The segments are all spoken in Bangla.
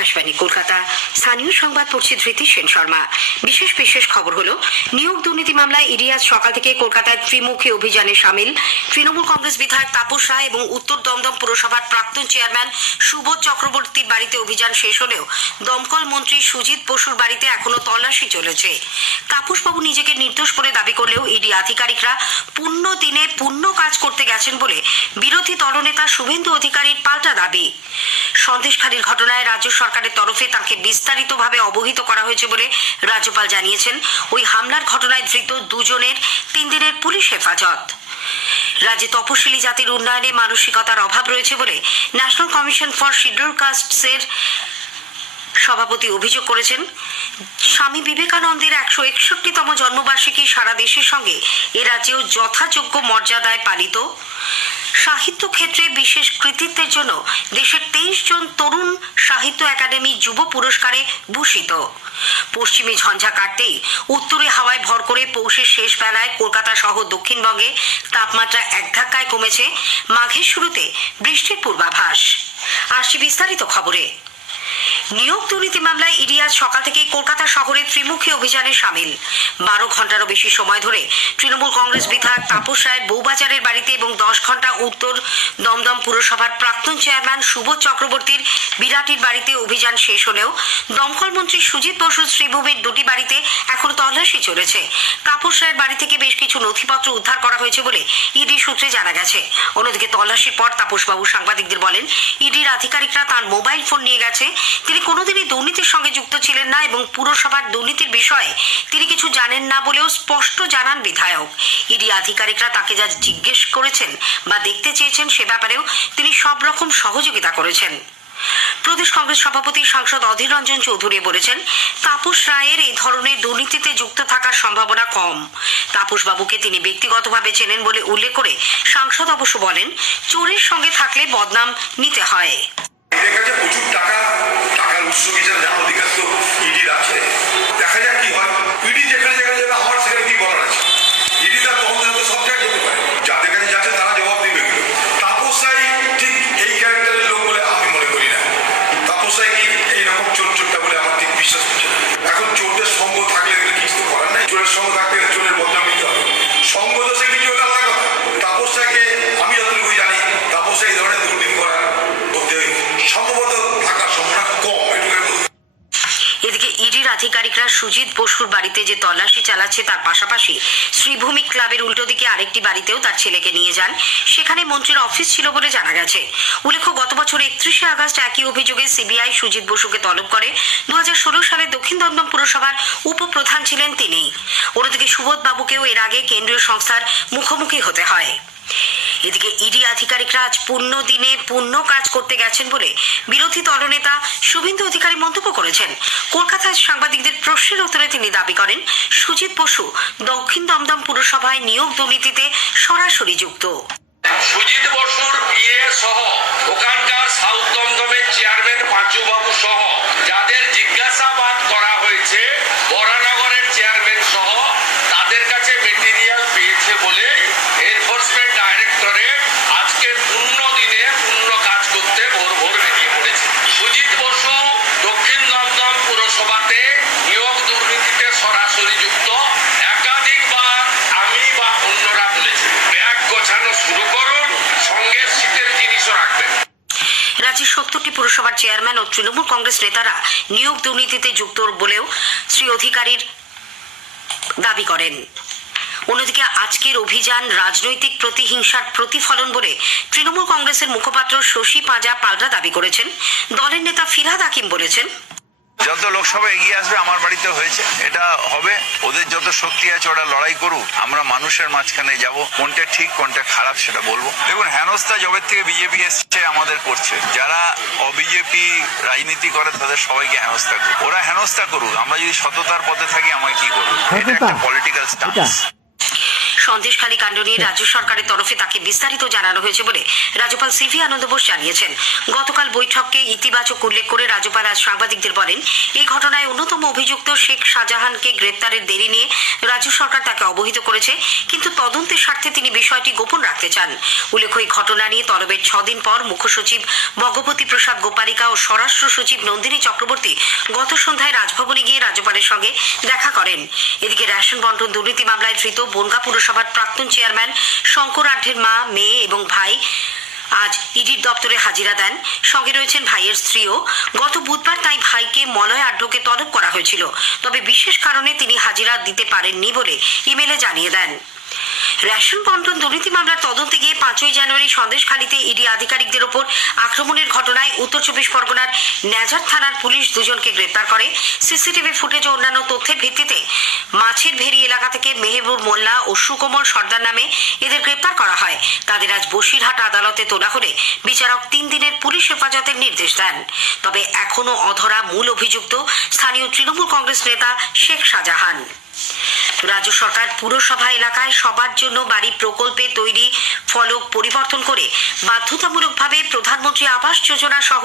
আকাশবাণী কলকাতা। স্থানীয় সংবাদ পড়ছি ধৃতি সেন শর্মা। বিশেষ খবর হলো, নিয়োগ দুর্নীতি মামলায় ইডি আজ সকাল থেকে কলকাতায় ত্রিমুখী অভিযানে সামিল। তৃণমূল কংগ্রেস বিধায়ক তাপস রায় এবং উত্তর দমদম পুরসভার প্রাক্তন চেয়ারম্যান সুবোধ চক্রবর্তীর বাড়িতে অভিযান শেষ হলেও দমকল মন্ত্রী সুজিত বসুর বাড়িতে এখনো তল্লাশি চলেছে। তাপসবাবু নিজেকে নির্দোষ বলে দাবি করলেও ইডি আধিকারিকরা পূর্ণ দিনে পূর্ণ কাজ করতে গেছেন বলে বিরোধী দলনেতা শুভেন্দু অধিকারীর পাল্টা দাবি। সন্দেশখালীর ঘটনায় রাজ্য সরকারের তরফে তাকে বিস্তারিতভাবে অবহিত করা হয়েছে বলে রাজ্যপাল জানিয়েছেন। ওই হামলার ঘটনায় ধৃত দুজনের 3 দিনের পুলিশ হেফাজত। রাজ্যে তপশিলি জাতির উন্নয়নে মানসিকতার অভাব রয়েছে বলে ন্যাশনাল কমিশন ফর শিডিউল্ড কাস্টসের সভাপতি অভিযোগ করেছেন। স্বামী বিবেকানন্দের 161তম জন্মবার্ষিকী সারা দেশের সঙ্গে এ রাজ্যেও যথাযোগ্য মর্যাদায় পালিত। সাহিত্য ক্ষেত্রে বিশেষ কৃতিত্বের জন্য দেশের 23 জন তরুণ সাহিত্য একাডেমি যুব পুরস্কারে ভূষিত। পশ্চিমী ঝঞ্ঝা কাটতেই উত্তরে হাওয়ায় ভর করে পৌষের শেষ বেলায় কলকাতা সহ দক্ষিণবঙ্গে তাপমাত্রা এক ধাক্কায় কমেছে। মাঘের শুরুতে বৃষ্টির পূর্বাভাস। আসছে বিস্তারিত খবরে। নিয়োগ দুর্নীতি মামলায় ইডি আজ সকাল থেকে কলকাতা শহরে ত্রিমুখী অভিযানে সামিল। 12 ঘন্টারও বেশি সময় ধরে তৃণমূল কংগ্রেস বিধায়ক তাপস রায় বউবাজারের বাড়িতে এবং 10 ঘন্টা উত্তর দমদম পুরসভার প্রাক্তন চেয়ারম্যান সুবোধ চক্রবর্তীর বিরাটির বাড়িতে অভিযান শেষ হলেও দমকল মন্ত্রী সুজিত বসুর শ্রীভূমির 2টি বাড়িতে এখনো তল্লাশি চলেছে। তাপস রায়ের বাড়ি থেকে বেশ কিছু নথিপত্র উদ্ধার করা হয়েছে বলে ইডি সূত্রে জানা গেছে। অন্যদিকে তল্লাশির পর তাপসবাবু সাংবাদিকদের বলেন, ইডির আধিকারিকরা তাঁর মোবাইল ফোন নিয়ে গেছে। তিনি কোনোদিনই দুর্নীতির সঙ্গে যুক্ত ছিলেন না এবং পুরসভার দুর্নীতির বিষয়ে তিনি কিছু জানেন না বলেও স্পষ্ট জানান বিধায়ক। ইডি আধিকারিকরা তাকে যা জিজ্ঞেস করেছেন বা দেখতে চেয়েছেন সে ব্যাপারেও তিনি সব রকম সহযোগিতা করেছেন। প্রদেশ কংগ্রেস সভাপতি সাংসদ অধীর রঞ্জন চৌধুরী বলেছেন, তাপস রায়ের এই ধরনের দুর্নীতিতে যুক্ত থাকার সম্ভাবনা কম। তাপসবাবুকে তিনি ব্যক্তিগতভাবে চেনেন বলে উল্লেখ করে সাংসদ অবশ্য বলেন, চোরের সঙ্গে থাকলে বদনাম নিতে হয়। প্রচুর টাকার উৎস বিচার জানার অধিকার তো ইডির আছে। দেখা যাক কি হয়। ইডি যেখানে যাবে আমার সেখানে কি বলার আছে। ইডি তার তদন্ত তো সব জায়গায় যেতে পারে, যাদের কাছে যাচ্ছে তারা জবাব দেবে। তাপস রায় ঠিক এই ক্যারেক্টারের লোক বলে আমি মনে করি না। তাপস রায় কি এইরকম চোরটা বলে আমার ঠিক বিশ্বাস করছে না। এখন চোরদের সঙ্গ থাকলে কিছু তো করার নাই। চোরের সঙ্গ থাকলে চোরের বদনাম নিতে হবে। সঙ্গ দোষে কিছু হলে আলাদা কথা। তাপস রায়কে আমি যতটুকু জানি, তাপস রায় এই ধরনের দুর্নীতি করার মধ্যে সম্ভবত থাকার সম্ভাবনা কম। এদিকে ইডির আধিকারিকরা সুজিত বসুর বাড়িতে যে তল্লাশি চালাচ্ছে তার পাশাপাশি শ্রীভূমি ক্লাবের উল্টো দিকে আরেকটি বাড়িতেও তার ছেলেকে নিয়ে যান। সেখানে মন্ত্রীর অফিস ছিল বলে জানা গেছে। উল্লেখ্য, গত বছর 31শে আগস্ট একই অভিযোগে সিবিআই সুজিত বসুকে তলব করে। 2016 সালে দক্ষিণ দমদম পুরসভার উপপ্রধান ছিলেন তিনি। অন্যদিকে সুবোধ বাবুকেও এর আগে কেন্দ্রীয় সংস্থার মুখোমুখি হতে হয়। এদিকে ইডি আধিকারিকরা আজ পূর্ণ দিনে পূর্ণ কাজ করতে গেছেন বলে বিরোধী দলনেতা শুভেন্দু অধিকারী মন্তব্য করেছেন। কলকাতায় সাংবাদিকদের প্রশ্নের উত্তরে তিনি দাবি করেন, সুজিত বসু দক্ষিণ দমদম পুরসভায় নিয়োগ দুর্নীতিতে সরাসরি যুক্ত। সুজিত বসুর বিয়ে সহ ওখানকার সাউথ দমদমের চেয়ারম্যান পাঁচু বাবু সহ যাদের জিজ্ঞাসাবাদ করা হয়েছে, বরানগরের চেয়ারম্যান সহ তাদের কাছে মেটেরিয়াল পেয়েছে বলে এনফোর্সমেন্ট ডাইরেক্টরেট আজকে পূর্ণ দিনে পূর্ণ কাজ করতে ভোর বেরিয়ে পড়েছে। সুজিত বসু দক্ষিণ দমদম পুরসভাতে নিয়োগ দুর্নীতিতে সরাসরি যুক্ত। একাধিকবার আমি বা অন্যরা বলেছি, ব্যাগ গোছানো শুরু করুন, সঙ্গে শীতের জিনিসও রাখবেন। রাজ্যের 70টি পুরসভার চেয়ারম্যান ও তৃণমূল কংগ্রেস নেতারা নিয়োগ দুর্নীতিতে যুক্ত বলেও শ্রী অধিকারীর দাবি করেন। অন্যদিকে আজকের অভিযান রাজনৈতিক প্রতিহিংসার প্রতিফলন বলে তৃণমূল কংগ্রেসের মুখপাত্র শশী পাঁজা পাল্টা দাবি করেছেন। দলের নেতা ফিরহাদ হাকিম বলেছেন, যত লোকসভা এগিয়ে আসবে আমার বাড়িতে হয়েছে, এটা হবে। ওদের যত শক্তি আছে ওরা লড়াই করুক, আমরা মানুষের মাঝখানে যাব, কোনটা ঠিক কোনটা খারাপ সেটা বলবো। দেখুন, হেনস্থা জবের থেকে বিজেপি এসছে আমাদের করছে। যারা অবিজেপি রাজনীতি করে তাদের সবাইকে হেনস্থা করুক, ওরা হেনস্থা করুক। আমরা যদি সততার পথে থাকি আমায় কি করবো, এটা একটা পলিটিক্যাল স্ট্যান্স। সন্দেশখালী কাণ্ড নিয়ে রাজ্য সরকারের তরফে তাকে বিস্তারিত জানানো হয়েছে বলে রাজ্যপাল সিভি আনন্দ বোস জানিয়েছেন। গতকাল বৈঠককে ইতিবাচক উল্লেখ করে রাজ্যপাল আজ সাংবাদিকদের বলেন, এই ঘটনায় অন্যতম অভিযুক্ত শেখ শাহজাহানকে গ্রেপ্তারের দেরি নিয়ে রাজ্য সরকার তাকে অবহিত করেছে, কিন্তু তদন্তের স্বার্থে তিনি বিষয়টি গোপন রাখতে চান। উল্লেখ্য, এই ঘটনা নিয়ে তলবের 6 দিন পর মুখ্য সচিব ভগবতী প্রসাদ গোপালিকা ও স্বরাষ্ট্র সচিব নন্দিনী চক্রবর্তী গত সন্ধ্যায় রাজভবনে গিয়ে রাজ্যপালের সঙ্গে দেখা করেন। এদিকে রেশন বন্টন দুর্নীতি মামলায় ধৃত বনগাঁ পুরসভার প্রাক্তন চেয়ারম্যান শঙ্কর আঢ্যের মা, মেয়ে এবং ভাই আজ ইডির দপ্তরে হাজিরা দেন। সঙ্গে রয়েছেন ভাইয়ের স্ত্রীও। গত বুধবার তাই ভাইকে মলয় আঢ্যকে তলব করা হয়েছিল, তবে বিশেষ কারণে তিনি হাজিরা দিতে পারেননি বলে ইমেলে জানিয়ে দেন। রেশন বন্টন দুর্নীতি মামলার তদন্তে গিয়ে 5ই জানুয়ারি সন্দেশখালীতে ইডি আধিকারিকদের ওপর আক্রমণের ঘটনায় উত্তর 24 পরগনার নেজার থানার পুলিশ 2 জনকে গ্রেপ্তার করে। সিসিটিভি ফুটেজ ও অন্যান্য তথ্যের ভিত্তিতে মাছের ভেরি এলাকা থেকে মেহেবুর মোল্লা ও সুকোমল সর্দার নামে এদের গ্রেপ্তার করা হয়। তাদের আজ বসিরহাট আদালতে তোলা হলে বিচারক 3 দিনের পুলিশ হেফাজতের নির্দেশ দেন। তবে এখনো অধরা মূল অভিযুক্ত স্থানীয় তৃণমূল কংগ্রেস নেতা শেখ শাহজাহান। রাজ্য সরকার পুরসভা এলাকায় সবার জন্য বাড়ি প্রকল্পে তৈরি ফলক পরিবর্তন করে বাধ্যতামূলকভাবে প্রধানমন্ত্রী আবাস যোজনা সহ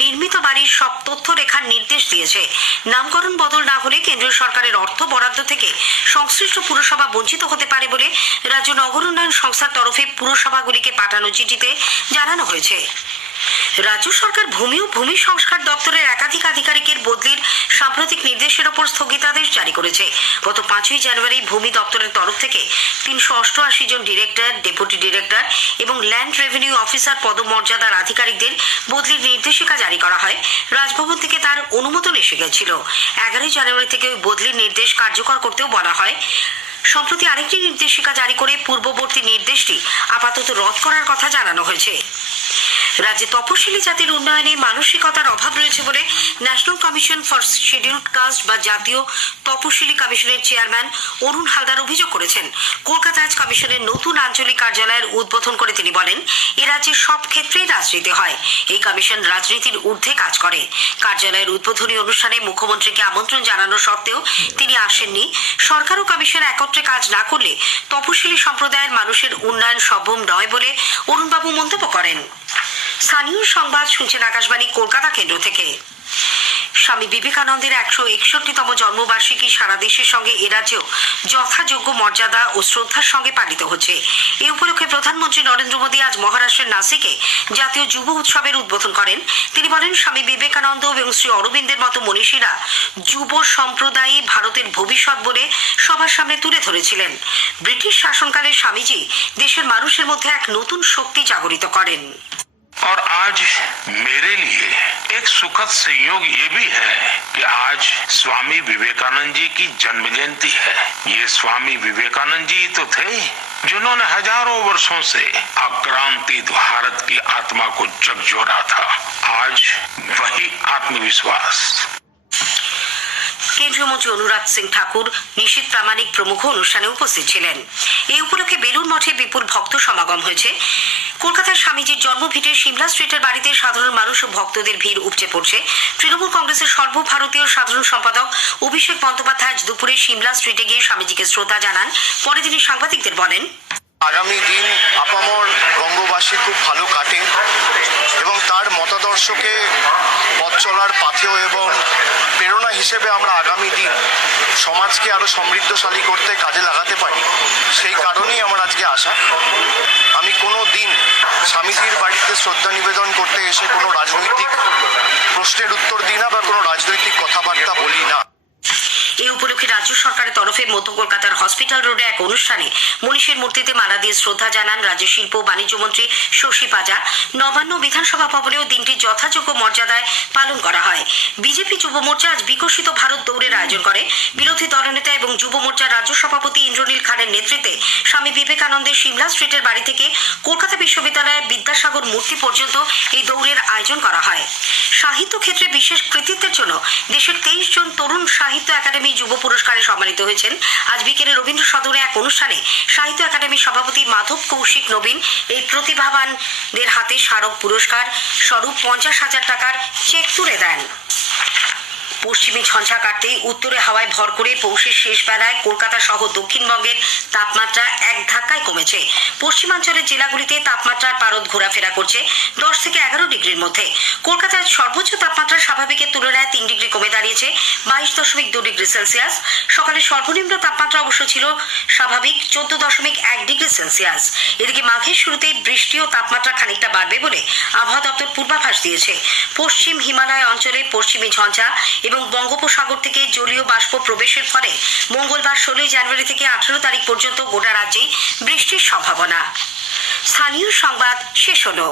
নির্মিত বাড়ির সব তথ্য রেখার নির্দেশ দিয়েছে। নামকরণ বদল না হলে কেন্দ্রীয় সরকারের অর্থ বরাদ্দ থেকে সংশ্লিষ্ট পুরসভা বঞ্চিত হতে পারে বলে রাজ্য নগর উন্নয়ন সংস্থার তরফে পুরসভাগুলিকে পাঠানো চিঠিতে জানানো হয়েছে। রাজ্য সরকার ভূমি ও ভূমি সংস্কার দপ্তরের একাধিক আধিকারিকের বদলির সাম্প্রতিক নির্দেশের ওপর স্থগিতাদেশ জারি করেছে। গত 5ই জানুয়ারি ভূমি দপ্তরের তরফ থেকে 388 জন ডিরেক্টর, ডেপুটি ডিরেক্টর এবং ল্যান্ড রেভিনিউ অফিসার পদমর্যাদার আধিকারিকদের বদলির নির্দেশিকা জারি করা হয়। রাজভবন থেকে তার অনুমোদন এসে গেছিল। 11ই জানুয়ারি থেকে ওই বদলির নির্দেশ কার্যকর করতেও বলা হয়। সম্প্রতি আরেকটি নির্দেশিকা জারি করে পূর্ববর্তী নির্দেশটি আপাতত রদ করার কথা জানানো হয়েছে। রাজ্যে তপশিলি জাতির উন্নয়নে মানসিকতার অভাব রয়েছে বলে national commission for scheduled caste বা জাতীয় তপশিলি কমিশনের চেয়ারম্যান অরুণ হালদার অভিযোগ করেছেন। কলকাতায় আজ কমিশনের নতুন আঞ্চলিক কার্যালয়ের উদ্বোধন করে তিনি বলেন, এ রাজ্যে সব ক্ষেত্রেই রাজনীতি হয়। এই কমিশন রাজনীতির ঊর্ধ্বে কাজ করে। কার্যালয়ের উদ্বোধনী অনুষ্ঠানে মুখ্যমন্ত্রীকে আমন্ত্রণ জানানো সত্ত্বেও তিনি আসেননি। সরকার ও কমিশন একত্রে কাজ না করলে তপশিলি সম্প্রদায়ের মানুষের উন্নয়ন সম্ভব নয় বলে অরুণবাবু মন্তব্য করেন। স্থানীয় সংবাদ শুনছেন আকাশবাণী কলকাতা কেন্দ্র থেকে। স্বামী বিবেকানন্দের 161তম জন্মবার্ষিকী সারা দেশের সঙ্গে এ রাজ্যেও যথাযোগ্য মর্যাদা ও শ্রদ্ধার সঙ্গে পালিত হচ্ছে। এ উপলক্ষে প্রধানমন্ত্রী নরেন্দ্র মোদী আজ মহারাষ্ট্রের নাসিকে জাতীয় যুব উৎসবের উদ্বোধন করেন। তিনি বলেন, স্বামী বিবেকানন্দ এবং শ্রী অরবিন্দের মতো মনীষীরা যুব সম্প্রদায়ই ভারতের ভবিষ্যৎ বলে সবার সামনে তুলে ধরেছিলেন। ব্রিটিশ শাসনকালে স্বামীজি দেশের মানুষের মধ্যে এক নতুন শক্তি জাগরিত করেন। और आज मेरे लिए एक सुखद संयोग ये भी है कि आज स्वामी विवेकानंद जी की जन्म जयंती है। ये स्वामी विवेकानंद जी तो थे जिन्होंने हजारों वर्षों से आक्रांतित भारत की आत्मा को झकझोरा था। आज वही आत्मविश्वास। কেন্দ্রীয় মন্ত্রী অনুরাগ সিং ঠাকুর, নিশীথ প্রামাণিক প্রমুখ অনুষ্ঠানে উপস্থিত ছিলেন। এই উপলক্ষে বেলুড় মঠে বিপুল ভক্ত সমাগম হয়েছে। কলকাতার স্বামীজির জন্মভিটে সিমলা স্ট্রিটের বাড়িতে সাধারণ মানুষ ও ভক্তদের ভিড় উপচে পড়ছে। তৃণমূল কংগ্রেসের সর্বভারতীয় সাধারণ সম্পাদক অভিষেক বন্দ্যোপাধ্যায় আজ দুপুরে সিমলা স্ট্রিটে গিয়ে স্বামীজিকে শ্রদ্ধা জানান। পরে তিনি সাংবাদিকদের বলেন, আগামী দিন আপামর বঙ্গবাসী খুব ভালো কাটে এবং তার মতাদর্শকে পথ চলার পাথেয় এবং প্রেরণা হিসেবে আমরা আগামী দিন সমাজকে আরো সমৃদ্ধশালী করতে কাজে লাগাতে পারি। সেই কারণেই আমার আজকে আসা। আমি কোনো দিন স্বামীজির বাড়িতে শ্রদ্ধা নিবেদন করতে এসে কোনো রাজনৈতিক প্রশ্নের উত্তর দিই না বা কোনো রাজনৈতিক কথাবার্তা বলি না। এই উপলক্ষে রাজ্য সরকারের তরফে মধ্য কলকাতার হসপিটাল রোডে এক অনুষ্ঠানে মনীষীর মূর্তিতে মালা দিয়ে শ্রদ্ধা জানান রাজ্যের শিল্প ও বাণিজ্য মন্ত্রী শশী পাজা। নবান্ন বিধানসভা ভবনেও দিনটি যথাযোগ্য মর্যাদায় পালন করা হয়। বিজেপি যুব মোর্চা আজ বিকশিত ভারত দৌড়ের আয়োজন করে। বিরোধী দলনেতা এবং যুব মোর্চার রাজ্য সভাপতি ইন্দ্রনীল খানের নেতৃত্বে স্বামী বিবেকানন্দের সিমলা স্ট্রিটের বাড়ি থেকে কলকাতা বিশ্ববিদ্যালয়ের বিদ্যাসাগর মূর্তি পর্যন্ত এই দৌড়ের আয়োজন করা হয়। সাহিত্য ক্ষেত্রে বিশেষ কৃতিত্বের জন্য দেশের 23 জন তরুণ সাহিত্য একাডেমি যুব পুরস্কারে সম্মানিত হয়েছেন। আজ বিকেলে রবীন্দ্র সদনে এক অনুষ্ঠানে সাহিত্য একাডেমির সভাপতি মাধব কৌশিক নবীন এই প্রতিভাবানদের হাতে স্মারক পুরস্কার স্বরূপ 50,000 টাকার চেক তুলে দেন। পশ্চিমী ঝঞ্ঝা কাটতেই উত্তরে হাওয়ায় ভর করে পৌষের শেষ বেলায় কলকাতা সহ দক্ষিণবঙ্গের তাপমাত্রা এক ধাক্কায় কমেছে। পশ্চিমাঞ্চলের জেলাগুলিতে তাপমাত্রার পারদ ঘোরাফেরা করছে 10 থেকে 11 ডিগ্রির মধ্যে। কলকাতার সর্বোচ্চ তাপমাত্রা স্বাভাবিকের তুলনায় 3 ডিগ্রি কমে দাঁড়িয়েছে 22.2 ডিগ্রি সেলসিয়াস। সকালে সর্বনিম্ন তাপমাত্রা অবশ্য ছিল স্বাভাবিক 14.1 ডিগ্রি সেলসিয়াস। এদিকে মাঘের শুরুতেই বৃষ্টি ও তাপমাত্রা খানিকটা বাড়বে বলে আবহাওয়া দপ্তর পূর্বাভাস দিয়েছে। পশ্চিম হিমালয় অঞ্চলে পশ্চিমী ঝঞ্ঝা এবং বঙ্গোপসাগর থেকে জলীয় বাষ্প প্রবেশের ফলে মঙ্গলবার 16 জানুয়ারি থেকে 18 তারিখ পর্যন্ত গোটা রাজ্যে বৃষ্টির সম্ভাবনা। স্থানীয় সংবাদ শেষ হলো।